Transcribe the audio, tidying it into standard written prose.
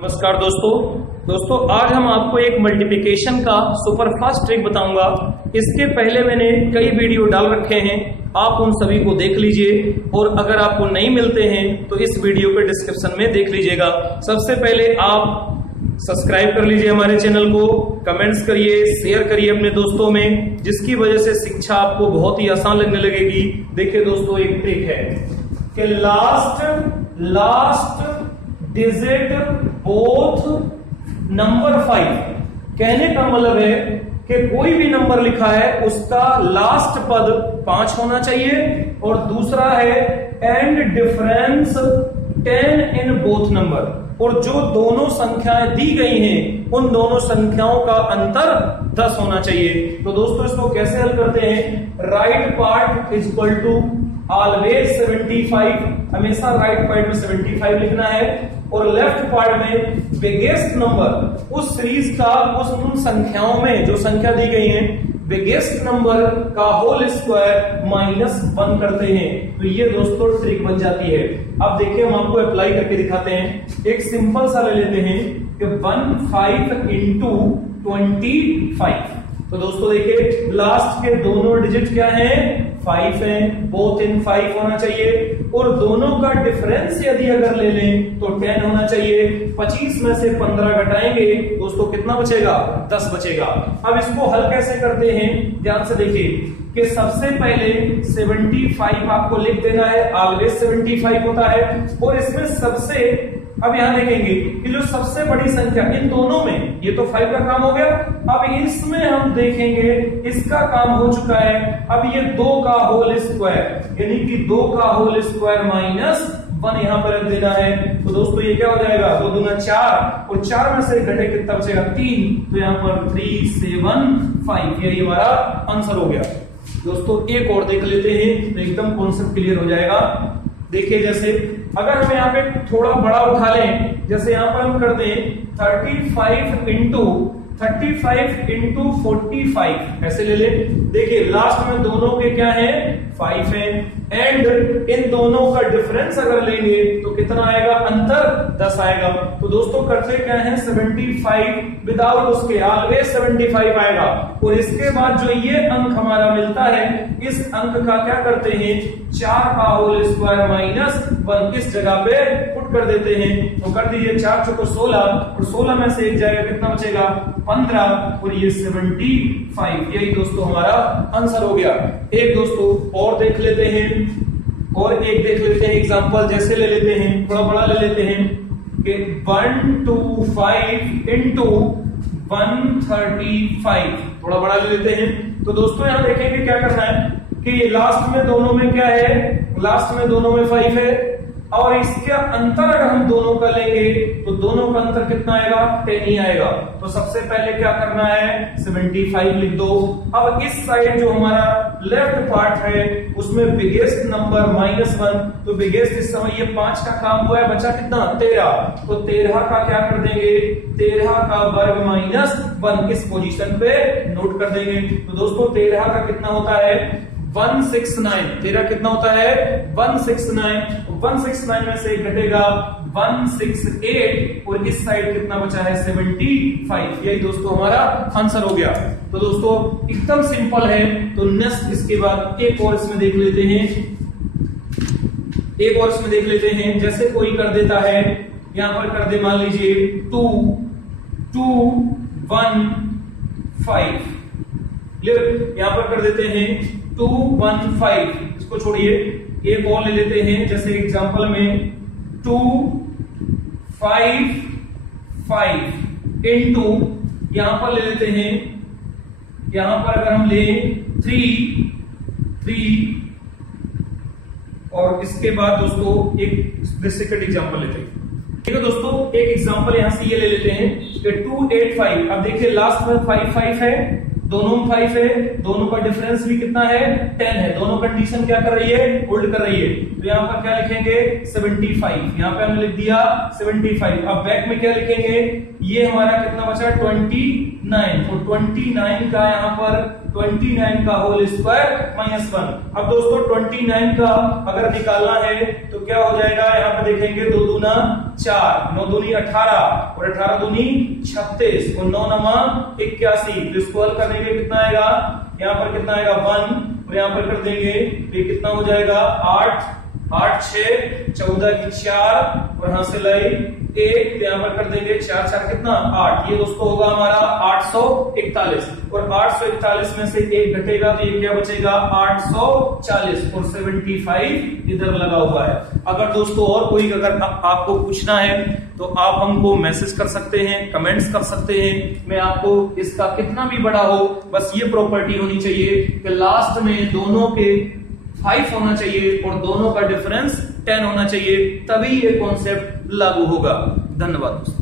नमस्कार दोस्तों आज हम आपको एक मल्टीप्लिकेशन का सुपर फास्ट ट्रिक बताऊंगा। इसके पहले मैंने कई वीडियो डाल रखे हैं, आप उन सभी को देख लीजिए और अगर आपको नहीं मिलते हैं तो इस वीडियो पे डिस्क्रिप्शन में देख लीजिएगा। सबसे पहले आप सब्सक्राइब कर लीजिए हमारे चैनल को, कमेंट्स करिए, शेयर करिए अपने दोस्तों में, जिसकी वजह से शिक्षा आपको बहुत ही आसान लगने लगेगी। देखिए दोस्तों, एक ट्रिक है कि लास्ट डिजिट बोथ नंबर 5। कहने का मतलब है कि कोई भी नंबर लिखा है उसका लास्ट पद 5 होना चाहिए और दूसरा है and difference 10 in both number. और जो दोनों संख्याएं दी गई हैं उन दोनों संख्याओं का अंतर 10 होना चाहिए। तो दोस्तों इसको कैसे हल करते हैं? Right part is equal to always 75, हमेशा राइट पार्ट में 75 लिखना है और लेफ्ट पार्ट में बिगेस्ट नंबर उस सीरीज का उन संख्याओं में जो संख्या दी गई है बिगेस्ट नंबर का होल स्क्वायर -1 करते हैं। तो ये दोस्तों ट्रिक बन जाती है। अब देखिए हम आपको अप्लाई करके दिखाते हैं। एक सिंपल सा ले लेते हैं कि 15 इंटू 25। तो दोस्तों देखिए लास्ट के दोनों डिजिट क्या हैं? 5 है, बोथ इन 5 होना चाहिए और दोनों का डिफरेंस यदि अगर ले लें तो 10 होना चाहिए। 25 में से 15 घटाएंगे दोस्तों कितना बचेगा? 10 बचेगा। अब इसको हल कैसे करते हैं ध्यान से देखिए कि सबसे पहले 75 आपको लिख देना है, ऑलवेज 75 होता है। और इसमें सबसे अब यहां देखेंगे कि जो सबसे बड़ी संख्या इन दोनों में, ये तो 5 का काम हो गया। अब इसमें हम देखेंगे इसका काम हो चुका है। अब ये 2 का होल स्क्वायर यानी कि 2 का होल स्क्वायर -1 यहां पर रख देना है। तो दोस्तों ये क्या हो जाएगा? 2 दूना 4 और 4 में से घटे कितना बचेगा? 3। तो यहां पर 3 7 5 यही हमारा आंसर हो गया। दोस्तों एक और देख लेते हैं तो एकदम कॉन्सेप्ट क्लियर हो जाएगा। देखिए जैसे अगर हम यहाँ पे थोड़ा बड़ा उठा लें, जैसे यहाँ पर हम कर दें 35 इंटू 45 ऐसे ले लें। देखिए लास्ट में दोनों के क्या है? 5 है एंड इन दोनों का डिफरेंस अगर लेंगे तो कितना आएगा? अंतर 10 आएगा। तो दोस्तों करते क्या है? 75 विदाउट उसके ऑलवेज 75 आएगा और इसके बाद जो ये अंक हमारा मिलता है इस अंक का क्या करते हैं? 4 का होल स्क्वायर -1 इस जगह पे पुट कर देते हैं। तो कर दीजिए 4 चौको 16 और 16 में से एक जाएगा कितना बचेगा? 15 और ये 75। यही दोस्तों हमारा आंसर हो गया। एक दोस्तों और देख लेते हैं एग्जांपल जैसे ले लेते हैं, थोड़ा बड़ा ले लेते हैं कि 125 इंटू 135 थोड़ा बड़ा ले लेते हैं। तो दोस्तों यहां देखेंगे क्या करना है कि लास्ट में दोनों में क्या है? लास्ट में दोनों में 5 है और इसका अंतर अगर हम दोनों का लेंगे तो दोनों का अंतर कितना आएगा? 10 ही आएगा। तो सबसे पहले क्या करना है? 75 लिख दो। अब इस साइड जो हमारा लेफ्ट पार्ट है उसमें बिगेस्ट नंबर -1, तो बिगेस्ट इस समय ये 5 का काम हुआ है, बचा कितना? 13। तो 13 का क्या कर देंगे? 13 का वर्ग -1 इस पोजीशन पे नोट कर देंगे। तो दोस्तों 13 का कितना होता है? 169। 13 कितना होता है? 169। 169 में से घटेगा 168 और इस साइड कितना बचा है? 75। यही दोस्तों हमारा आंसर हो गया। तो दोस्तों एकदम सिंपल है। तो नेक्स्ट इसके बाद एक और इसमें देख लेते हैं। जैसे कोई कर देता है, यहां पर कर दे मान लीजिए 2 1 5, यहां पर कर देते हैं 2 1 5। इसको छोड़िए, एक और ले लेते हैं। जैसे एग्जांपल में 2 5 5 इंटू यहां पर ले लेते हैं, यहां पर अगर हम ले 3 और इसके बाद दोस्तों एक सेकंड एग्जांपल लेते हैं। ठीक है दोस्तों, एक एग्जांपल यहां से ये ले लेते हैं कि 285। अब देखिए लास्ट में 5 है, दोनों में 5 है, दोनों का डिफरेंस भी कितना है? 10 है। दोनों कंडीशन क्या कर रही है? होल्ड कर रही है। तो यहाँ पर क्या लिखेंगे 75, यहाँ पे हमने लिख दिया 75। अब बैक में क्या लिखेंगे, ये हमारा कितना बचा 29, तो 29 का यहाँ पर 29 का होल स्क्वायर -1। अब दोस्तों 29 का अगर निकालना है तो क्या हो जाएगा, यहाँ पे देखेंगे 2 दूना 4, 9 दूनी 18 और 18 दूनी 36 और 9 नमा 81। तो इसको हल करने के कितना आएगा, यहाँ पर कितना आएगा 1 और यहाँ पर कर देंगे ये कितना हो जाएगा 8, 8 6 14 की 4 और यहां से लाई 1, यहाँ पर कर देंगे 4 4 कितना 8। ये दोस्तों होगा हमारा 841 और 841 में से 1 घटेगा तो ये क्या बचेगा 840 और 75 इधर लगा हुआ है। अगर दोस्तों और कोई अगर आपको पूछना है तो आप हमको मैसेज कर सकते हैं, कमेंट्स कर सकते हैं। मैं आपको इसका कितना भी बड़ा हो बस ये प्रॉपर्टी होनी चाहिए कि लास्ट में दोनों के 5 होना चाहिए और दोनों का डिफरेंस 10 होना चाहिए, तभी ये कॉन्सेप्ट लागू होगा। धन्यवाद दोस्तों।